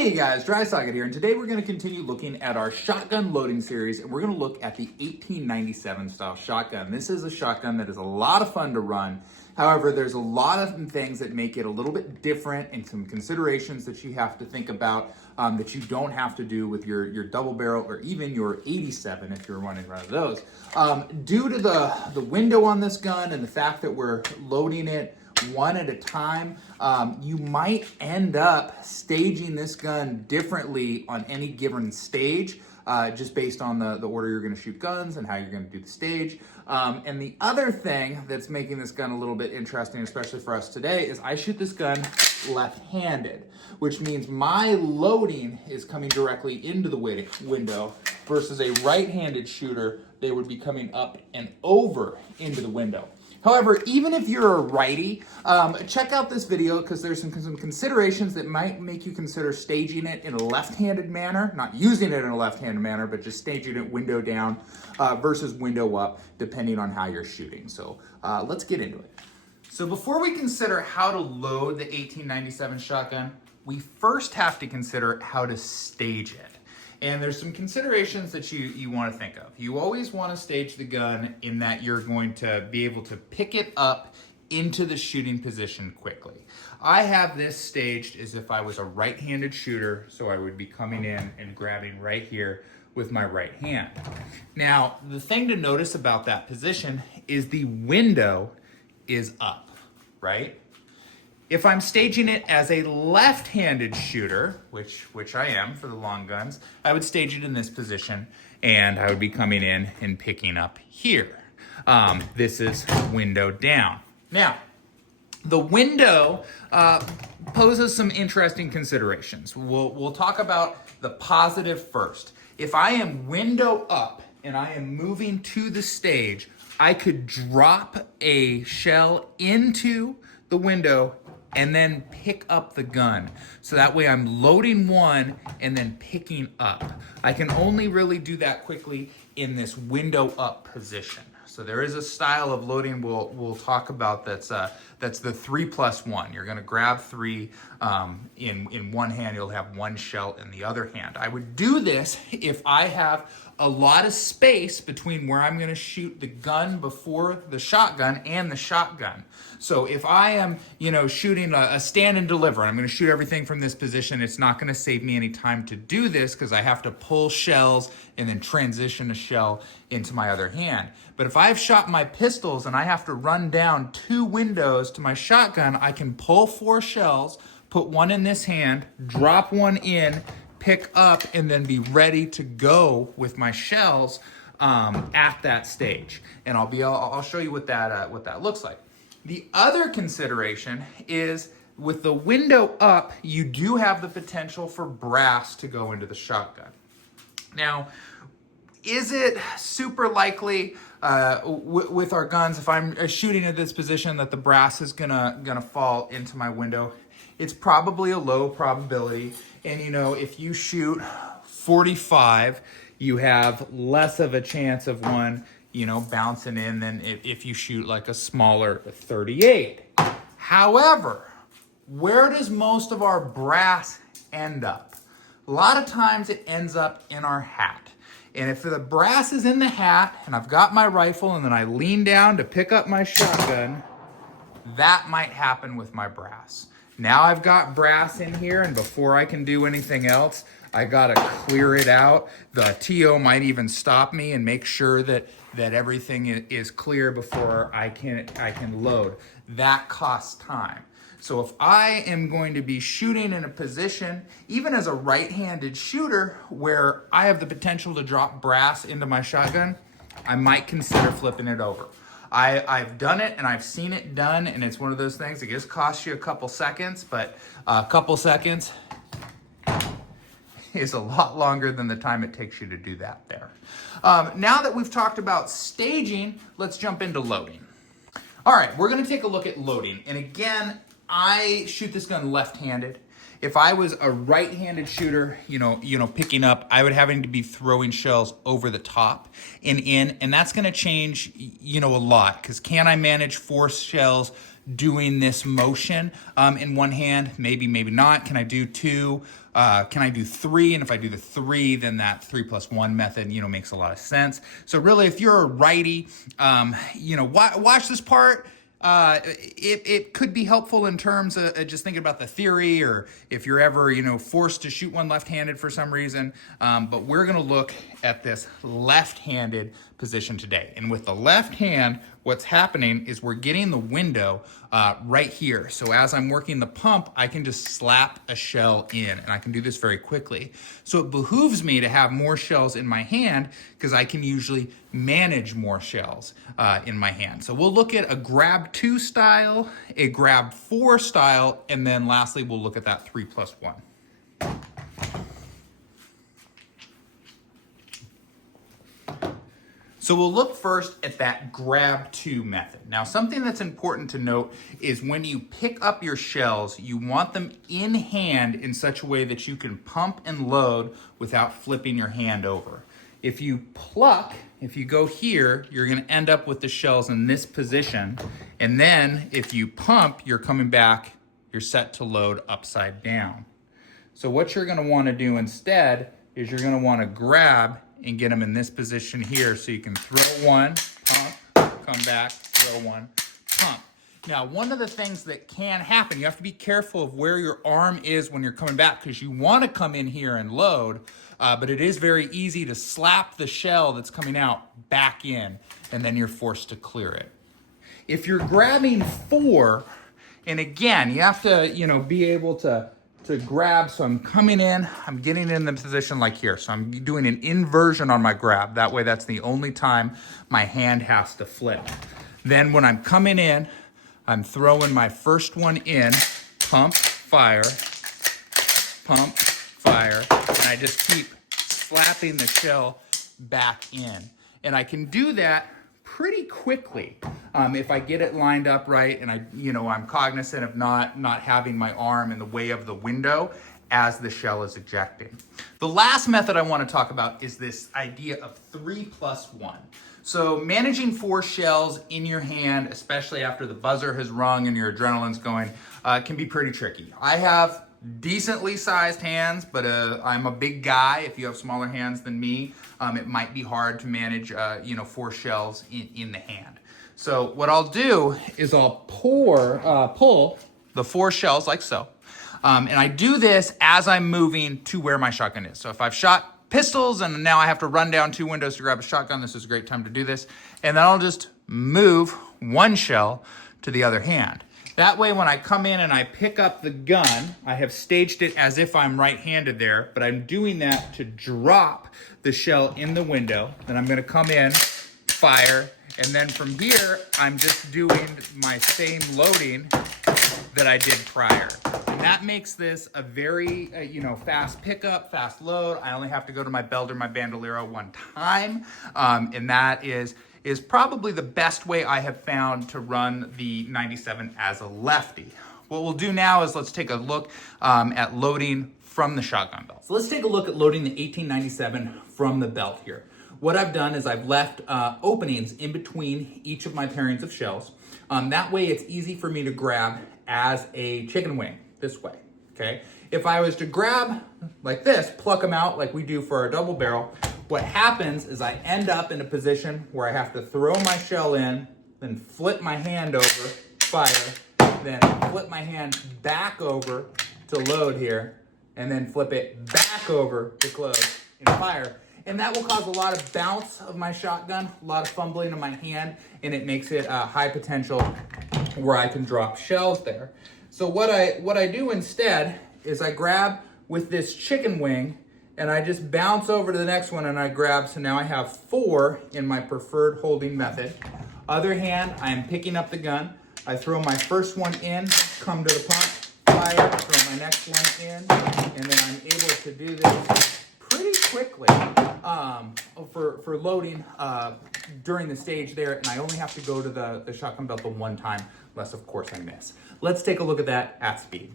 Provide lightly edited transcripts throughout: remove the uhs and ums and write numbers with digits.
Hey guys, Dry Socket here, and today we're going to continue looking at our shotgun loading series, and we're going to look at the 1897 style shotgun. This is a shotgun that is a lot of fun to run. However, there's a lot of things that make it a little bit different and some considerations that you have to think about that you don't have to do with your double barrel or even your 87 if you're running one of those. Due to the window on this gun and the fact that we're loading it one at a time, you might end up staging this gun differently on any given stage, just based on the order you're going to shoot guns and how you're going to do the stage. And the other thing that's making this gun a little bit interesting, especially for us today, is I shoot this gun left-handed, which means my loading is coming directly into the window versus a right-handed shooter, they would be coming up and over into the window. However, even if you're a righty, check out this video because there's some considerations that might make you consider staging it in a left-handed manner, not using it in a left-handed manner, but just staging it window down versus window up, depending on how you're shooting. So let's get into it. So before we consider how to load the 1897 shotgun, we first have to consider how to stage it. And there's some considerations that you want to think of. You always want to stage the gun in that you're going to be able to pick it up into the shooting position quickly. I have this staged as if I was a right-handed shooter, so I would be coming in and grabbing right here with my right hand. Now, the thing to notice about that position is the window is up, right? If I'm staging it as a left-handed shooter, which I am for the long guns, I would stage it in this position and I would be coming in and picking up here. This is window down. Now, the window poses some interesting considerations. We'll talk about the positive first. If I am window up and I am moving to the stage, I could drop a shell into the window and then pick up the gun. So that way I'm loading one and then picking up. I can only really do that quickly in this window up position. So there is a style of loading we'll talk about that's the 3+1. You're gonna grab three in one hand, you'll have one shell in the other hand. I would do this if I have a lot of space between where I'm gonna shoot the gun before the shotgun and the shotgun. So if I am, shooting a stand and deliver, I'm gonna shoot everything from this position, it's not gonna save me any time to do this because I have to pull shells and then transition a shell into my other hand. But if I've shot my pistols and I have to run down 2 windows to my shotgun, I can pull 4 shells, put one in this hand, drop one in, pick up, and then be ready to go with my shells at that stage. And I'll show you what that looks like. The other consideration is with the window up, you do have the potential for brass to go into the shotgun. Now, is it super likely with our guns, if I'm shooting at this position, that the brass is gonna fall into my window? It's probably a low probability. And if you shoot 45, you have less of a chance of one, bouncing in than if you shoot like a smaller 38. However, where does most of our brass end up? A lot of times it ends up in our hat. And if the brass is in the hat and I've got my rifle and then I lean down to pick up my shotgun, that might happen with my brass. Now I've got brass in here, and before I can do anything else, I gotta clear it out. The TO might even stop me and make sure that everything is clear before I can load. That costs time. So if I am going to be shooting in a position, even as a right-handed shooter, where I have the potential to drop brass into my shotgun, I might consider flipping it over. I've done it and I've seen it done, and it's one of those things that just costs you a couple seconds, but a couple seconds is a lot longer than the time it takes you to do that there. Now that we've talked about staging, let's jump into loading. All right, we're gonna take a look at loading. And again, I shoot this gun left-handed. If I was a right-handed shooter, picking up, I would having to be throwing shells over the top and in, and that's gonna change, a lot, because can I manage 4 shells doing this motion in one hand, maybe not. Can I do 2? Can I do 3? And if I do the 3, then that 3+1 method, makes a lot of sense. So really, if you're a righty, watch this part. It could be helpful in terms of just thinking about the theory, or if you're ever, forced to shoot one left-handed for some reason. But we're gonna look at this left-handed position today. And with the left hand, what's happening is we're getting the window right here. So as I'm working the pump, I can just slap a shell in, and I can do this very quickly. So it behooves me to have more shells in my hand because I can usually manage more shells in my hand. So we'll look at a grab 2 style, a grab 4 style, and then lastly, we'll look at that 3+1. So we'll look first at that grab 2 method. Now, something that's important to note is when you pick up your shells, you want them in hand in such a way that you can pump and load without flipping your hand over. If you pluck, if you go here, you're gonna end up with the shells in this position. And then if you pump, you're coming back, you're set to load upside down. So what you're gonna wanna do instead is you're gonna wanna grab and get them in this position here so you can throw one, pump, come back, throw one, pump. Now, one of the things that can happen, you have to be careful of where your arm is when you're coming back, because you want to come in here and load, but it is very easy to slap the shell that's coming out back in, and then you're forced to clear it. If you're grabbing 4, and again, you have to, be able to grab. So I'm coming in, I'm getting in the position like here. So I'm doing an inversion on my grab. That way, that's the only time my hand has to flip. Then when I'm coming in, I'm throwing my first one in, pump, fire, and I just keep slapping the shell back in. And I can do that pretty quickly if I get it lined up right, and I'm cognizant of not having my arm in the way of the window as the shell is ejecting. The last method I want to talk about is this idea of 3+1. So managing 4 shells in your hand, especially after the buzzer has rung and your adrenaline's going, can be pretty tricky. I have decently sized hands, but I'm a big guy. If you have smaller hands than me, it might be hard to manage 4 shells in the hand. So what I'll do is I'll pull the 4 shells like so. And I do this as I'm moving to where my shotgun is. So if I've shot pistols and now I have to run down 2 windows to grab a shotgun, this is a great time to do this. And then I'll just move 1 shell to the other hand. That way, when I come in and I pick up the gun, I have staged it as if I'm right-handed there, but I'm doing that to drop the shell in the window. Then I'm gonna come in, fire, and then from here, I'm just doing my same loading that I did prior. And that makes this a very, fast pickup, fast load. I only have to go to my belt or my bandolero 1 time, and that is probably the best way I have found to run the 97 as a lefty. What we'll do now is let's take a look at loading from the shotgun belt. So let's take a look at loading the 1897 from the belt here. What I've done is I've left openings in between each of my pairings of shells. That way it's easy for me to grab as a chicken wing this way, okay? If I was to grab like this, pluck them out like we do for our double barrel, what happens is I end up in a position where I have to throw my shell in, then flip my hand over, fire, then flip my hand back over to load here, and then flip it back over to close and fire. And that will cause a lot of bounce of my shotgun, a lot of fumbling of my hand, and it makes it high potential where I can drop shells there. So what I do instead is I grab with this chicken wing, and I just bounce over to the next one and I grab, so now I have 4 in my preferred holding method. Other hand, I am picking up the gun. I throw my first one in, come to the pump, fire, throw my next one in, and then I'm able to do this pretty quickly for loading during the stage there, and I only have to go to the shotgun belt the 1 time, unless of course I miss. Let's take a look at that at speed.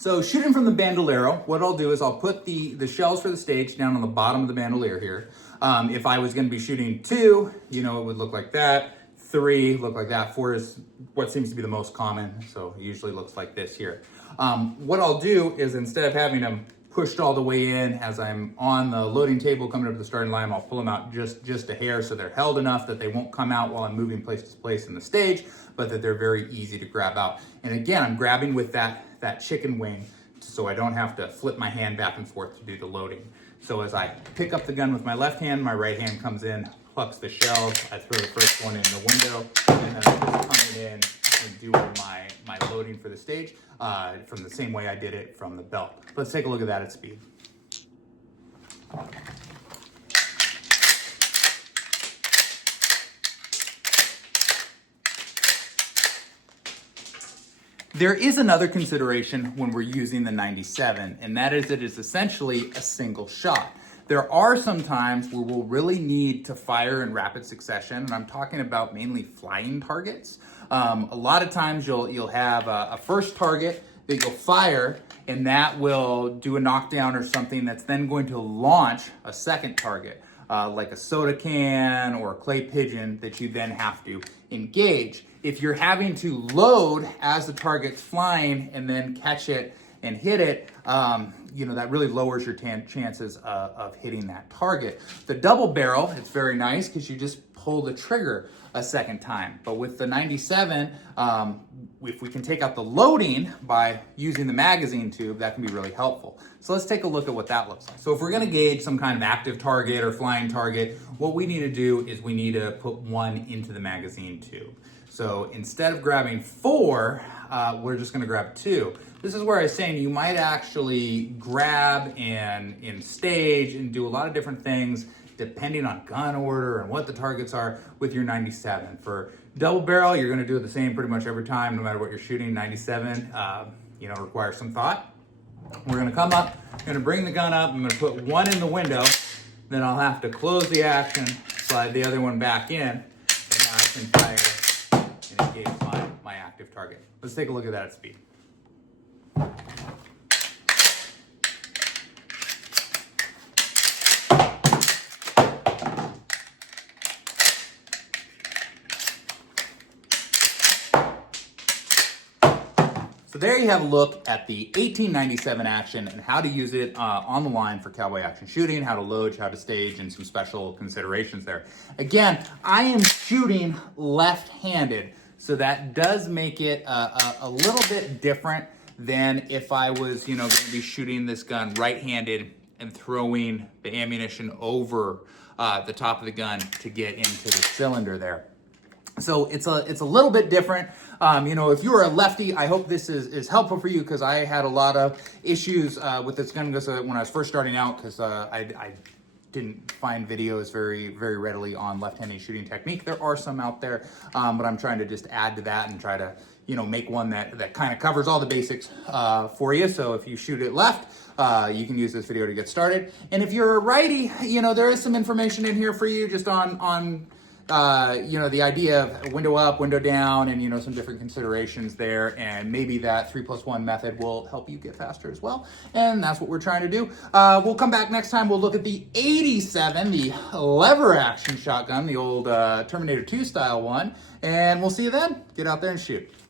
So shooting from the bandolero, what I'll do is I'll put the shells for the stage down on the bottom of the bandolier here. If I was gonna be shooting 2, you know, it would look like that. 3 look like that. 4 is what seems to be the most common, so it usually looks like this here. What I'll do is instead of having them pushed all the way in as I'm on the loading table coming up to the starting line, I'll pull them out just a hair so they're held enough that they won't come out while I'm moving place to place in the stage, but that they're very easy to grab out. And again, I'm grabbing with that chicken wing so I don't have to flip my hand back and forth to do the loading. So as I pick up the gun with my left hand, my right hand comes in, plucks the shells, I throw the first one in the window, and then I'm just coming in and doing my loading for the stage from the same way I did it from the belt. Let's take a look at that at speed. There is another consideration when we're using the 97, and that is it is essentially a single shot. There are some times where we'll really need to fire in rapid succession, and I'm talking about mainly flying targets. A lot of times you'll have a first target that you'll fire, and that will do a knockdown or something that's then going to launch a second target, like a soda can or a clay pigeon that you then have to engage. If you're having to load as the target's flying and then catch it and hit it, you know, that really lowers your chances of hitting that target. The double barrel, it's very nice because you just pull the trigger a second time. But with the 97, if we can take out the loading by using the magazine tube, that can be really helpful. So let's take a look at what that looks like. So if we're gonna gauge some kind of active target or flying target, what we need to do is we need to put 1 into the magazine tube. So instead of grabbing 4, we're just gonna grab 2. This is where I was saying you might actually grab and stage and do a lot of different things depending on gun order and what the targets are with your 97. For double barrel, you're gonna do it the same pretty much every time, no matter what you're shooting. 97, you know, requires some thought. We're gonna come up, I'm gonna bring the gun up, I'm gonna put 1 in the window, then I'll have to close the action, slide the other one back in, and now I can fire and engage my active target. Let's take a look at that at speed. So there you have a look at the 1897 action and how to use it on the line for cowboy action shooting, how to load, how to stage, and some special considerations there. Again, I am shooting left-handed, so that does make it a little bit different than if I was, you know, going to be shooting this gun right-handed and throwing the ammunition over the top of the gun to get into the cylinder there. So it's a little bit different. You know, if you're a lefty, I hope this is helpful for you, because I had a lot of issues with this gun when I was first starting out, because I didn't find videos very readily on left-handed shooting technique. There are some out there, but I'm trying to just add to that and try to, you know, make one that kind of covers all the basics for you. So if you shoot it left, you can use this video to get started. And if you're a righty, you know, there is some information in here for you just on you know, the idea of window up, window down, and, you know, some different considerations there. And maybe that 3+1 method will help you get faster as well. And that's what we're trying to do. We'll come back next time. We'll look at the 87, the lever action shotgun, the old Terminator 2 style one. And we'll see you then. Get out there and shoot.